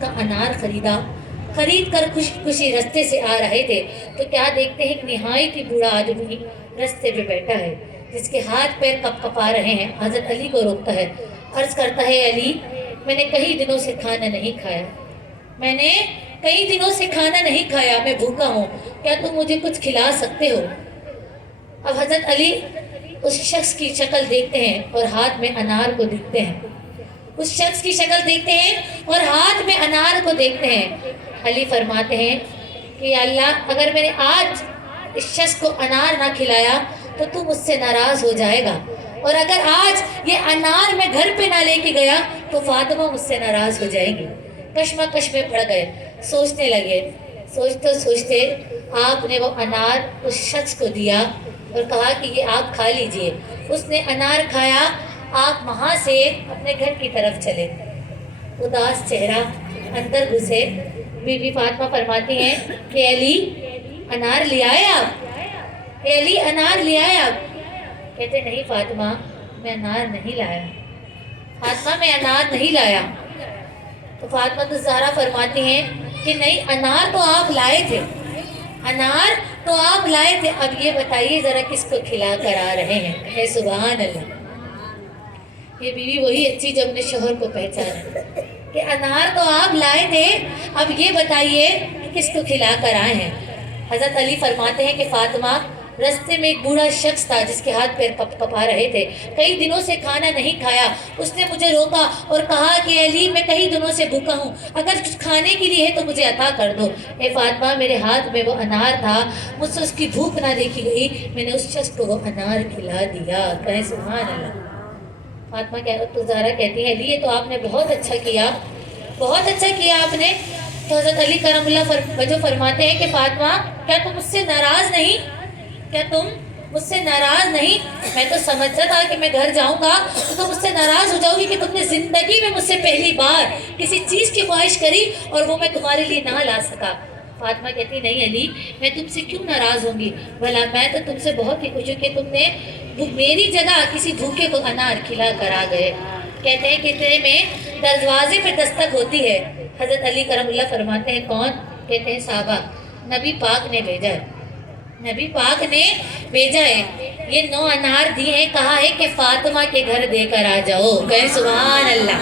کا انار خریدا، خرید کر خوشی خوشی رستے سے آ رہے تھے تو کیا دیکھتے ہیں کہ نہایت ہی بوڑھا آدمی رستے پہ بیٹھا ہے جس کے ہاتھ پیر کپ کپا رہے ہیں۔ حضرت علی کو روکتا ہے، عرض کرتا ہے علی میں نے کئی دنوں سے کھانا نہیں کھایا، میں نے کئی دنوں سے کھانا نہیں کھایا، میں بھوکا ہوں، کیا تم مجھے کچھ کھلا سکتے ہو؟ اب حضرت علی اس شخص کی شکل دیکھتے ہیں اور ہاتھ میں انار کو دیکھتے ہیں، اس شخص کی شکل دیکھتے ہیں اور ہاتھ میں انار کو دیکھتے ہیں۔ علی فرماتے ہیں کہ یا اللہ اگر میں نے آج اس شخص کو انار نہ کھلایا تو تو مجھ سے ناراض ہو جائے گا، اور اگر آج یہ انار میں گھر پہ نہ لے کے گیا تو فاطمہ مجھ سے ناراض ہو جائے گی۔ کشمکش میں پڑ گئے، سوچنے لگے، سوچتے سوچتے آپ نے وہ انار اس شخص کو دیا اور کہا کہ یہ آپ کھا لیجئے۔ اس نے انار کھایا، آپ وہاں سے اپنے گھر کی طرف چلے، اداس چہرہ اندر گھسے۔ بی بی فاطمہ فرماتی ہیں کہ علی انار لے آئے آپ؟ اے علی انار لے آئے آپ؟ کہتے نہیں فاطمہ میں انار نہیں لایا، فاطمہ میں انار نہیں لایا۔ تو فاطمہ الزہرا فرماتی ہیں کہ نہیں انار تو آپ لائے تھے، انار تو آپ لائے تھے، اب یہ بتائیے ذرا کس کو کھلا کر آ رہے ہیں؟ کہے سبحان اللہ۔ یہ بیوی وہی اچھی جو اپنے شوہر کو پہچانا کہ انار تو آپ لائے تھے، اب یہ بتائیے کہ کس کو کھلا کر آئے ہیں؟ حضرت علی فرماتے ہیں کہ فاطمہ رستے میں ایک بوڑھا شخص تھا جس کے ہاتھ پیر کپ کپا رہے تھے، کئی دنوں سے کھانا نہیں کھایا، اس نے مجھے روکا اور کہا کہ علی میں کئی دنوں سے بھوکا ہوں، اگر کچھ کھانے کے لیے ہے تو مجھے عطا کر دو۔ اے فاطمہ میرے ہاتھ میں وہ انار تھا، مجھ سے اس کی بھوک نہ دیکھی گئی، میں نے اس شخص کو وہ انار کھلا دیا۔ کہیں سبحان اللہ۔ فاطمہ الزہرا کہتی ہے علی یہ تو آپ نے بہت اچھا کیا، بہت اچھا کیا آپ نے۔ تو حضرت علی کرم اللہ وجہ فرماتے ہیں کہ فاطمہ کیا تم مجھ سے ناراض نہیں؟ کیا تم مجھ سے ناراض نہیں؟ میں تو سمجھتا تھا کہ میں گھر جاؤں گا تو تم مجھ سے ناراض ہو جاؤ گی کہ تم نے زندگی میں مجھ سے پہلی بار کسی چیز کی خواہش کری اور وہ میں تمہارے لیے نہ لا سکا۔ فاطمہ کہتی نہیں علی میں تم سے کیوں ناراض ہوں گی، بھلا میں تو تم سے بہت ہی خوش ہوں کہ تم نے میری جگہ کسی بھوکے کو انار کھلا کر آ گئے۔ کہتے ہیں کہ اتنے میں دروازے پہ دستک ہوتی ہے، حضرت علی کرم اللہ فرماتے ہیں کون؟ کہتے ہیں صحابہ نبی پاک نے بھیجا ہے، نبی پاک نے بھیجا ہے، یہ 9 انار دیے ہیں، کہا ہے کہ فاطمہ کے گھر دے کر آ جاؤ۔ کہیں سبحان اللہ،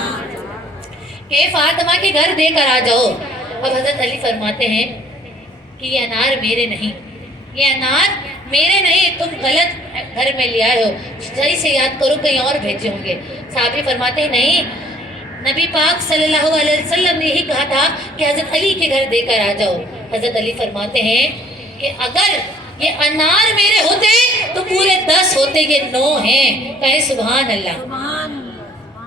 کہ فاطمہ کے گھر دے کر آ جاؤ۔ اب حضرت علی فرماتے ہیں کہ یہ انار میرے نہیں، یہ انار میرے نہیں، تم غلط گھر میں لے آئے ہو، صحیح سے یاد کرو کہیں اور بھیجے ہوں گے۔ صحابی فرماتے ہیں نہیں، نبی پاک صلی اللہ علیہ وسلم نے یہی کہا تھا کہ حضرت علی کے گھر دے کر آ جاؤ۔ حضرت علی فرماتے ہیں کہ اگر یہ انار میرے ہوتے تو پورے 10 ہوتے، یہ 9 ہیں۔ کہیں سبحان اللہ۔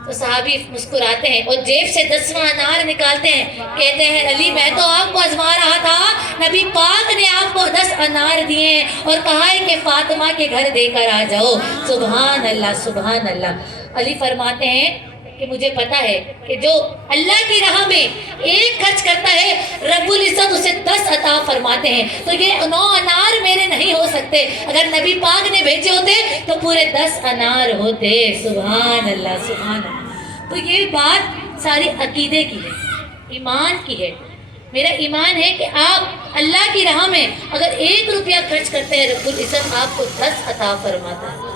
تو صحابی مسکراتے ہیں اور جیب سے 10واں انار نکالتے ہیں، کہتے ہیں علی میں تو آپ کو آزما رہا تھا، نبی پاک نے آپ کو 10 انار دیے ہیں اور کہا ہے کہ فاطمہ کے گھر دے کر آ جاؤ۔ سبحان اللہ سبحان اللہ۔ علی فرماتے ہیں کہ مجھے پتا ہے کہ جو اللہ کی راہ میں ایک خرچ کرتا ہے رب العزت اسے 10 عطا فرماتے ہیں، تو یہ 9 انار میرے نہیں ہو سکتے، اگر نبی پاک نے بھیجے ہوتے تو پورے 10 انار ہوتے۔ سبحان اللہ سبحان اللہ۔ تو یہ بات ساری عقیدے کی ہے، ایمان کی ہے۔ میرا ایمان ہے کہ آپ اللہ کی راہ میں اگر 1 روپیہ خرچ کرتے ہیں رب العزت آپ کو 10 عطا فرماتا ہے،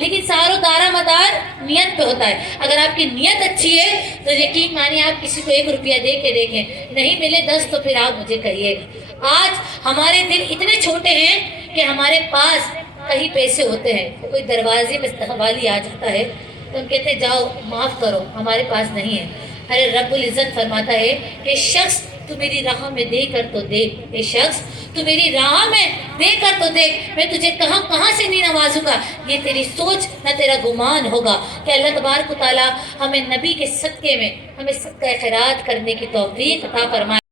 لیکن سارا دارہ مدار نیت پہ ہوتا ہے۔ اگر آپ کی نیت اچھی ہے تو یقین مانیے آپ کسی کو 1 روپیہ دے کے دیکھیں، نہیں ملے 10 تو پھر آپ مجھے کہیے گا۔ آج ہمارے دل اتنے چھوٹے ہیں کہ ہمارے پاس کہیں پیسے ہوتے ہیں، کوئی دروازے میں حوالی آ جاتا ہے تو ہم کہتے ہیں جاؤ معاف کرو، ہمارے پاس نہیں ہے۔ ارے رب العزت فرماتا ہے کہ شخص تو میری راہ میں دے کر تو دیکھ، اے شخص تو میری راہ میں دے کر تو دیکھ، میں تجھے کہاں کہاں سے نہیں نوازوں گا۔ یہ تیری سوچ نہ تیرا گمان ہوگا کہ اللہ تبارک و تعالی ہمیں نبی کے صدقے میں ہمیں صدقہ خیرات کرنے کی توفیق عطا فرمائے۔